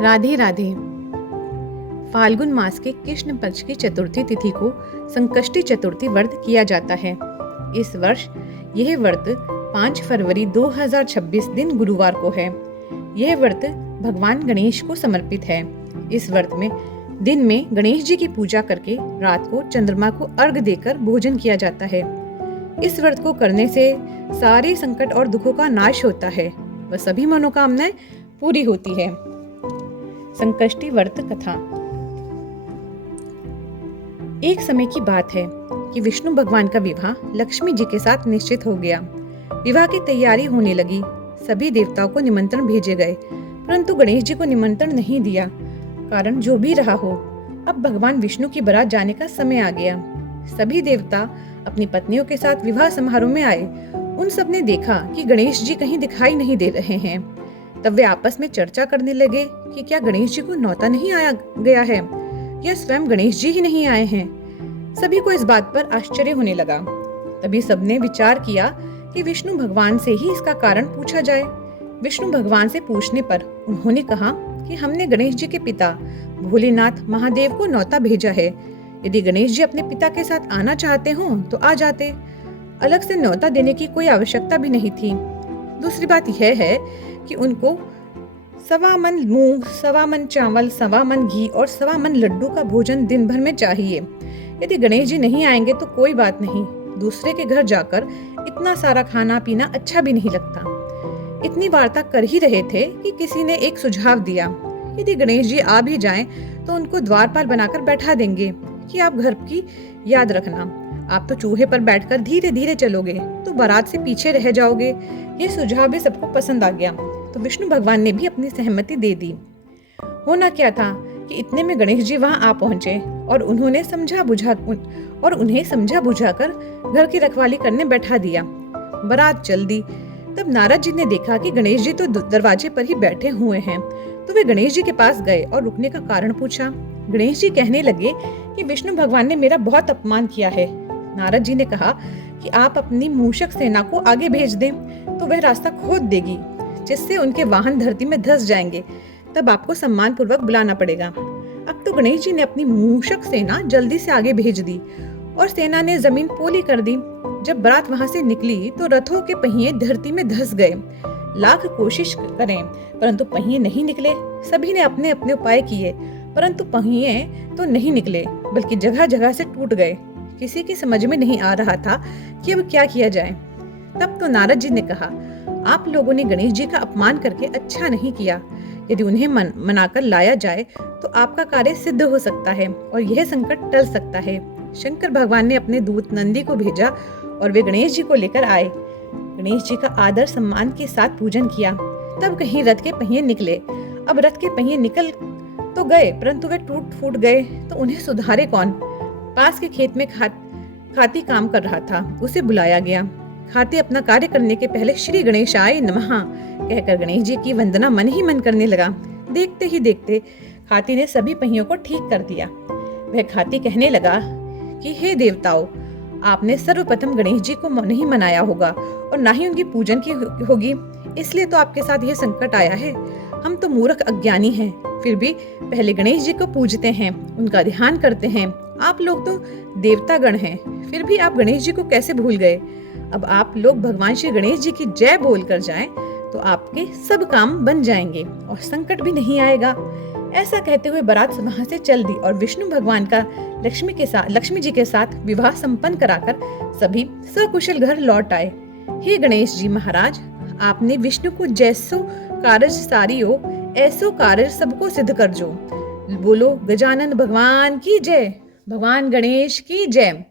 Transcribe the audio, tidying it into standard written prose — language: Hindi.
राधे राधे। फाल्गुन मास के कृष्ण पक्ष की चतुर्थी तिथि को संकष्टी चतुर्थी व्रत किया जाता है। इस वर्ष यह व्रत 5 फरवरी 2026 दिन गुरुवार को है। यह व्रत भगवान गणेश को समर्पित है। इस व्रत में दिन में गणेश जी की पूजा करके रात को चंद्रमा को अर्घ देकर भोजन किया जाता है। इस व्रत को करने से सारे संकट और दुखों का नाश होता है व सभी मनोकामनाएं पूरी होती है। संकष्टी व्रत कथा। एक समय की बात है कि विष्णु भगवान का विवाह लक्ष्मी जी के साथ निश्चित हो गया। विवाह की तैयारी होने लगी। सभी देवताओं को निमंत्रण भेजे गए, परंतु गणेश जी को निमंत्रण नहीं दिया। कारण जो भी रहा हो, अब भगवान विष्णु की बारात जाने का समय आ गया। सभी देवता अपनी पत्नियों के साथ विवाह समारोह में आए। उन सब ने देखा कि गणेश जी कहीं दिखाई नहीं दे रहे हैं। तब वे आपस में चर्चा करने लगे कि क्या गणेश जी को न्योता नहीं आया गया है या स्वयं गणेश जी ही नहीं आए हैं। सभी को इस बात पर आश्चर्य होने लगा। तभी सबने विचार किया कि विष्णु भगवान से ही इसका कारण पूछा जाए। विष्णु भगवान से पूछने पर उन्होंने कहा कि हमने गणेश जी के पिता भोलेनाथ महादेव को न्योता भेजा है। यदि गणेश जी अपने पिता के साथ आना चाहते हो तो आ जाते। अलग से न्योता देने की कोई आवश्यकता भी नहीं थी। दूसरी बात यह है कि उनको 1.25 मन मूंग, 1.25 मन चावल, 1.25 मन घी और 1.25 मन लड्डू का भोजन दिन भर में चाहिए। यदि गणेश जी नहीं आएंगे तो कोई बात नहीं, दूसरे के घर जाकर इतना सारा खाना पीना अच्छा भी नहीं लगता। इतनी वार्ता कर ही रहे थे कि किसी ने एक सुझाव दिया, यदि गणेश जी आ भी जाएं तो उनको द्वारपाल बनाकर बैठा देंगे कि आप घर की याद रखना। आप तो चूहे पर बैठकर धीरे धीरे चलोगे तो बारात से पीछे रह जाओगे। ये सुझाव भी सबको पसंद आ गया, तो विष्णु भगवान ने भी अपनी सहमति दे दी। होना क्या था कि इतने में गणेश जी वहां आ पहुंचे और उन्हें समझा बुझाकर घर की रखवाली करने बैठा दिया। बारात चल दी। तब नारद जी ने देखा कि गणेश जी तो दरवाजे पर ही बैठे हुए हैं, तो वे गणेश जी के पास गए और रुकने का कारण पूछा। गणेश जी कहने लगे कि विष्णु भगवान ने मेरा बहुत अपमान किया है। नारद जी ने कहा कि आप अपनी मूषक सेना को आगे भेज दें तो वह रास्ता खोद देगी, जिससे उनके वाहन धरती में धंस जाएंगे। तब आपको सम्मान पूर्वक बुलाना पड़ेगा। अब तो गणेश जी ने अपनी मूषक सेना जल्दी से आगे भेज दी और सेना ने जमीन पोली कर दी। जब बारात वहां से निकली तो रथों के पहिए धरती में धंस गए। लाख कोशिश करें परंतु पहिए नहीं निकले। सभी ने अपने अपने उपाय किए, परंतु पहिए तो नहीं निकले, बल्कि जगह जगह से टूट गए। किसी की समझ में नहीं आ रहा था कि अब क्या किया जाए। तब तो नारद जी ने कहा, आप लोगों ने गणेश जी का अपमान करके अच्छा नहीं किया। यदि उन्हें मनाकर लाया जाए तो आपका कार्य सिद्ध हो सकता है और यह संकट टल सकता है। शंकर भगवान ने अपने दूत नंदी को भेजा और वे गणेश जी को लेकर आए। गणेश जी का आदर सम्मान के साथ पूजन किया। तब कहीं रथ के पहिए निकले। अब रथ के पहिए निकल तो गए, परंतु वे टूट फूट गए तो उन्हें सुधारे कौन। पास के खेत में खाती काम कर रहा था, उसे बुलाया गया। खाती अपना कार्य करने के पहले श्री गणेशाय नमः कहकर गणेश जी की वंदना मन ही मन करने लगा। देखते ही देखते खाती ने सभी पहियों को ठीक कर दिया। वह खाती कहने लगा कि हे देवताओं, आपने सर्वप्रथम गणेश जी को नहीं मनाया होगा और ना ही उनकी पूजन की होगी, इसलिए तो आपके साथ यह संकट आया है। हम तो मूर्ख अज्ञानी हैं, फिर भी पहले गणेश जी को पूजते हैं, उनका ध्यान करते हैं। आप लोग तो देवतागण हैं, फिर भी आप गणेश जी को कैसे भूल गए। अब आप लोग भगवान श्री गणेश जी की जय बोल कर जाएं तो आपके सब काम बन जाएंगे और संकट भी नहीं आएगा। ऐसा कहते हुए बारात वहां से चल दी और विष्णु भगवान का लक्ष्मी जी के साथ विवाह संपन्न कराकर सभी सकुशल घर लौट आए। हे गणेश जी महाराज, आपने विष्णु को जैसो कारज सारियो ऐसो कारज सबको सिद्ध कर जो। बोलो गजानन भगवान की जय, भगवान गणेश की जय।